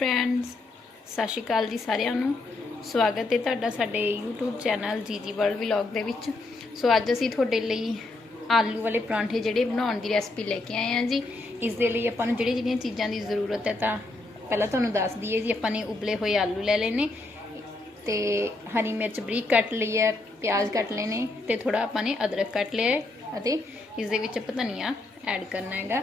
Friends ਸਤਿ ਸ਼੍ਰੀ ਅਕਾਲ ਜੀ ਸਾਰਿਆਂ ਨੂੰ। ਸਵਾਗਤ ਹੈ ਤੁਹਾਡਾ ਸਾਡੇ YouTube channel GG world vlog ਦੇ ਵਿੱਚ। ਸੋ ਅੱਜ ਅਸੀਂ ਤੁਹਾਡੇ ਲਈ ਆਲੂ ਵਾਲੇ ਪਰਾਂਠੇ ਜਿਹੜੇ ਬਣਾਉਣ ਦੀ ਰੈਸਪੀ ਲੈ ਕੇ ਆਏ ਹਾਂ ਜੀ। ਇਸ ਦੇ ਲਈ ਆਪਾਂ ਨੂੰ ਜਿਹੜੀਆਂ ਜਿਹੜੀਆਂ ਚੀਜ਼ਾਂ ਦੀ ਜ਼ਰੂਰਤ ਹੈ ਤਾਂ ਪਹਿਲਾਂ ਤੁਹਾਨੂੰ ਦੱਸ ਦਈਏ ਜੀ, ਆਪਾਂ ਨੇ ਉਬਲੇ ਹੋਏ ਆਲੂ ਲੈ ਲਏ ਨੇ ਤੇ ਹਰੀ ਮਿਰਚ ਬਰੀਕ ਕੱਟ ਲਈ ਹੈ, ਪਿਆਜ਼ ਕੱਟ ਲਏ ਨੇ ਤੇ ਥੋੜਾ ਆਪਾਂ ਨੇ ਅਦਰਕ ਕੱਟ ਲਿਆ ਅਤੇ ਇਸ ਦੇ ਵਿੱਚ ਆਪਾਂ ਧਨੀਆ ਐਡ ਕਰਨਾ ਹੈਗਾ।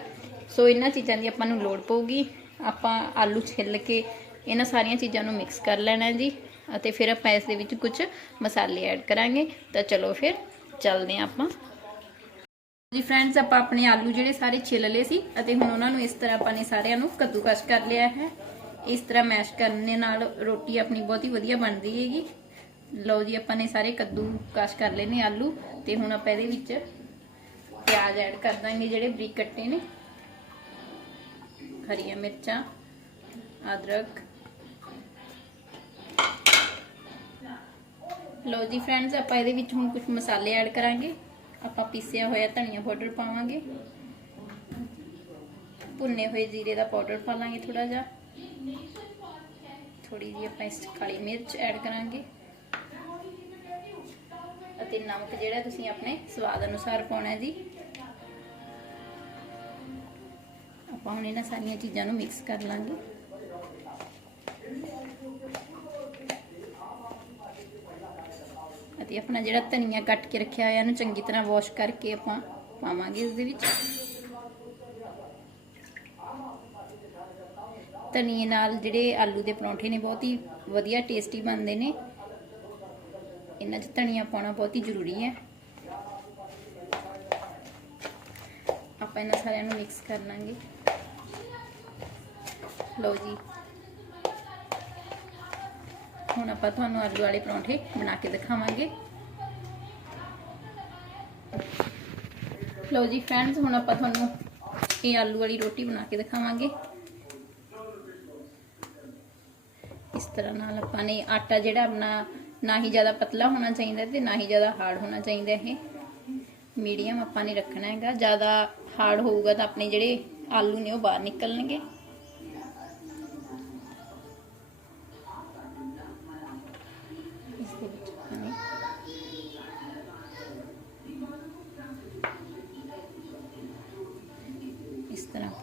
ਸੋ ਇਹਨਾਂ ਚੀਜ਼ਾਂ ਦੀ ਆਪਾਂ ਨੂੰ ਲੋੜ ਪਊਗੀ। ਆਪਾਂ ਆਲੂ ਛਿੱਲ ਕੇ ਇਹਨਾਂ ਸਾਰੀਆਂ ਚੀਜ਼ਾਂ ਨੂੰ ਮਿਕਸ ਕਰ ਲੈਣਾ ਜੀ ਅਤੇ ਫਿਰ ਆਪਾਂ ਇਸ ਦੇ ਵਿੱਚ ਕੁਝ ਮਸਾਲੇ ਐਡ ਕਰਾਂਗੇ। ਤਾਂ ਚਲੋ ਫਿਰ ਚੱਲਦੇ ਹਾਂ ਆਪਾਂ। ਜੀ ਫਰੈਂਡਸ ਆਪਾਂ ਆਪਣੇ ਆਲੂ ਜਿਹੜੇ ਸਾਰੇ ਛਿੱਲ ਲਏ ਸੀ ਅਤੇ ਹੁਣ ਉਹਨਾਂ ਨੂੰ ਇਸ ਤਰ੍ਹਾਂ ਆਪਾਂ ਨੇ ਸਾਰਿਆਂ ਨੂੰ ਕੱਦੂਕਸ ਕਰ ਲਿਆ ਹੈ। ਇਸ ਤਰ੍ਹਾਂ ਮੈਸ਼ ਕਰਨੇ ਨਾਲ ਰੋਟੀ ਆਪਣੀ ਬਹੁਤ ਹੀ ਵਧੀਆ ਬਣਦੀ ਹੈਗੀ। ਲਓ ਜੀ, ਆਪਾਂ ਨੇ ਸਾਰੇ ਕੱਦੂ ਕਸ਼ ਕਰ ਲਏ ਨੇ ਆਲੂ ਤੇ ਹੁਣ ਆਪਾਂ ਇਹਦੇ ਵਿੱਚ ਪਿਆਜ਼ ਐਡ ਕਰ ਦਾਂਗੇ ਜਿਹੜੇ ਬਰੀਕ ਕੱਟੇ ਨੇ। ਹਰੀਆਂ ਮਿਰਚਾਂ, ਅਦਰਕ। ਲਓ ਜੀ ਫਰੈਂਡਸ ਆਪਾਂ ਇਹਦੇ ਵਿੱਚ ਹੁਣ ਕੁਝ ਮਸਾਲੇ ਐਡ ਕਰਾਂਗੇ। ਆਪਾਂ ਪੀਸਿਆ ਹੋਇਆ ਧਨੀਆ ਪਾਊਡਰ ਪਾਵਾਂਗੇ। ਭੁੰਨੇ ਹੋਏ ਜੀਰੇ ਦਾ ਪਾਊਡਰ ਪਾ ਲਾਂਗੇ ਥੋੜਾ ਜਿਹਾ। ਥੋੜੀ ਜਿਹੀ ਆਪਾਂ ਇਸ ਕਾਲੀ ਮਿਰਚ ਐਡ ਕਰਾਂਗੇ। ਅਤੇ ਨਮਕ ਜਿਹੜਾ ਤੁਸੀਂ ਆਪਣੇ ਸਵਾਦ ਅਨੁਸਾਰ ਪਾਉਣਾ ਜੀ। ਆਪਾਂ ਹੁਣ ਇਹਨਾਂ ਸਾਰੀਆਂ ਚੀਜ਼ਾਂ ਨੂੰ ਮਿਕਸ ਕਰ ਲਾਂਗੇ। ਅਤੇ ਆਪਣਾ ਜਿਹੜਾ ਧਨੀਆ ਕੱਟ ਕੇ ਰੱਖਿਆ ਹੋਇਆ, ਇਹਨੂੰ ਚੰਗੀ ਤਰ੍ਹਾਂ ਵਾਸ਼ ਕਰਕੇ ਆਪਾਂ ਪਾਵਾਂਗੇ ਇਸ ਦੇ ਵਿੱਚ। ਧਨੀਏ ਨਾਲ ਜਿਹੜੇ ਆਲੂ ਦੇ ਪਰੌਂਠੇ ਨੇ, ਬਹੁਤ ਹੀ ਵਧੀਆ ਟੇਸਟੀ ਬਣਦੇ ਨੇ। ਇਹਨਾਂ 'ਚ ਧਨੀਆ ਪਾਉਣਾ ਬਹੁਤ ਹੀ ਜ਼ਰੂਰੀ ਹੈ। ਆਪਾਂ ਇਹਨਾਂ ਸਾਰਿਆਂ ਨੂੰ ਮਿਕਸ ਕਰ ਲਾਂਗੇ। ਲਓ ਜੀ। ਹੁਣ ਆਪਾਂ ਤੁਹਾਨੂੰ ਆਲੂ ਵਾਲੇ ਪਰੌਂਠੇ ਬਣਾ ਕੇ ਦਿਖਾਵਾਂਗੇ। ਲਓ ਜੀ ਫਰੈਂਡਸ ਹੁਣ ਆਪਾਂ ਤੁਹਾਨੂੰ ਇਹ ਆਲੂ ਵਾਲੀ ਰੋਟੀ ਬਣਾ ਕੇ ਦਿਖਾਵਾਂਗੇ। ਇਸ ਤਰ੍ਹਾਂ ਨਾਲ ਆਪਾਂ ਨੇ ਆਟਾ ਜਿਹੜਾ ਆਪਣਾ ਨਾ ਹੀ ਜ਼ਿਆਦਾ ਪਤਲਾ ਹੋਣਾ ਚਾਹੀਦਾ ਤੇ ਨਾ ਹੀ ਜ਼ਿਆਦਾ ਹਾਰਡ ਹੋਣਾ ਚਾਹੀਦਾ ਇਹ। ਮੀਡੀਅਮ ਆਪਾਂ ਨੇ ਰੱਖਣਾ ਹੈਗਾ। ਜ਼ਿਆਦਾ ਹਾਰਡ ਹੋਊਗਾ ਤਾਂ ਆਪਣੇ ਜਿਹੜੇ ਆਲੂ ਨੇ ਉਹ ਬਾਹਰ ਨਿਕਲਣਗੇ।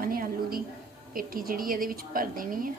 ਆਪਾਂ ਨੇ ਆਲੂ ਦੀ ਪੇਟੀ ਜਿਹੜੀ ਇਹਦੇ ਵਿੱਚ ਭਰ ਦੇਣੀ ਹੈ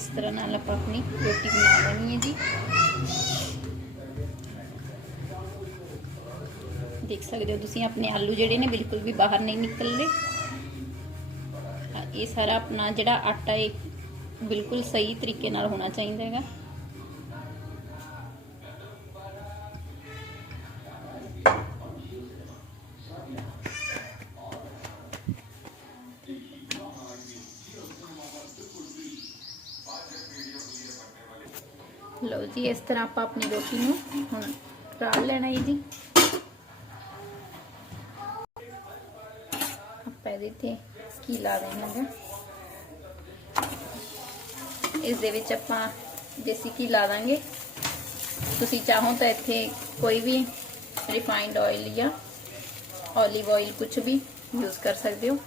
ਇਸ ਤਰ੍ਹਾਂ ਨਾਲ ਆਪਾਂ ਆਪਣੀ ਰੋਟੀ ਬਣਾ ਲੈਣੀ ਹੈ ਜੀ। ਦੇਖ ਸਕਦੇ ਹੋ ਤੁਸੀਂ ਆਪਣੇ ਆਲੂ ਜਿਹੜੇ ਨੇ ਬਿਲਕੁਲ ਵੀ ਬਾਹਰ ਨਹੀਂ ਨਿਕਲਦੇ। ਇਹ ਸਾਰਾ ਆਪਣਾ ਜਿਹੜਾ ਆਟਾ ਹੈ ਬਿਲਕੁਲ ਸਹੀ ਤਰੀਕੇ ਨਾਲ ਹੋਣਾ ਚਾਹੀਦਾ ਹੈਗਾ। ਲਓ ਜੀ, ਇਸ ਤਰ੍ਹਾਂ ਆਪਾਂ ਆਪਣੀ ਰੋਟੀ ਨੂੰ ਹੁਣ ਰਾਲ ਲੈਣਾ ਹੈ ਜੀ। ਆਪਾਂ ਇਹਦੇ ਤੇ ਕੀ ਲਾ ਦੇਣਾ ਹੈ? ਇਸ ਦੇ ਵਿੱਚ ਆਪਾਂ ਦੇਸੀ ਘੀ ਲਾ ਦਾਂਗੇ। ਤੁਸੀਂ ਚਾਹੋ ਤਾਂ ਇੱਥੇ ਕੋਈ ਵੀ ਰਿਫਾਈਨਡ ਆਇਲ ਜਾਂ 올ਿਵ ਆਇਲ ਕੁਝ ਵੀ ਯੂਜ਼ ਕਰ ਸਕਦੇ ਹੋ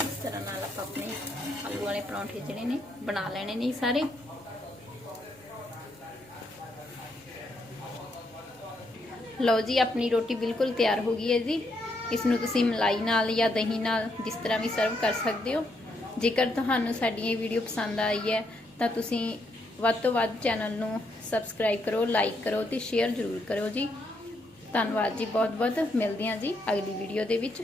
ਇਸ ਤਰ੍ਹਾਂ ਨਾਲ ਆਪਾਂ ਆਪਣੇ ਆਲੂ ਵਾਲੇ ਪਰੌਂਠੇ ਜਿਹੜੇ ਨੇ, ਬਣਾ ਲੈਣੇ ਨੇ ਸਾਰੇ। ਲਓ ਜੀ, ਆਪਣੀ ਰੋਟੀ ਬਿਲਕੁਲ ਤਿਆਰ ਹੋ ਗਈ ਹੈ ਜੀ। ਇਸ ਨੂੰ ਤੁਸੀਂ ਮਲਾਈ ਨਾਲ ਜਾਂ ਦਹੀਂ ਨਾਲ ਜਿਸ ਤਰ੍ਹਾਂ ਵੀ ਸਰਵ ਕਰ ਸਕਦੇ ਹੋ। ਜੇਕਰ ਤੁਹਾਨੂੰ ਸਾਡੀ ਇਹ ਵੀਡੀਓ ਪਸੰਦ ਆਈ ਹੈ, ਤਾਂ ਤੁਸੀਂ ਵੱਧ ਤੋਂ ਵੱਧ ਚੈਨਲ ਨੂੰ ਸਬਸਕ੍ਰਾਈਬ ਕਰੋ ਲਾਈਕ ਕਰੋ ਤੇ ਸ਼ੇਅਰ ਜ਼ਰੂਰ ਕਰੋ ਜੀ। ਧੰਨਵਾਦ ਜੀ ਬਹੁਤ ਬਹੁਤ ਮਿਲਦੇ ਹਾਂ ਜੀ ਅਗਲੀ ਵੀਡੀਓ ਦੇ ਵਿੱਚ।